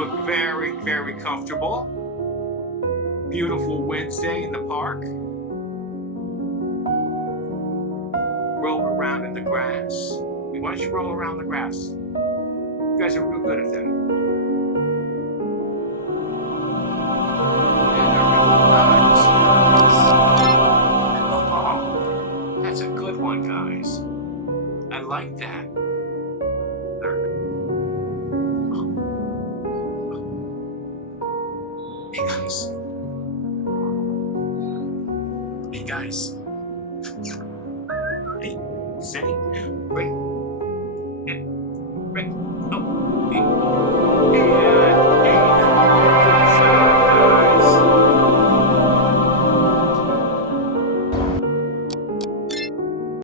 look very, very comfortable. Beautiful Wednesday in the park. Roll around in the grass. Why don't you roll around the grass? You guys are real good at that. Oh, that's a good one, guys. I like that. Hey guys. Hey guys. Hey, Cindy. Wait.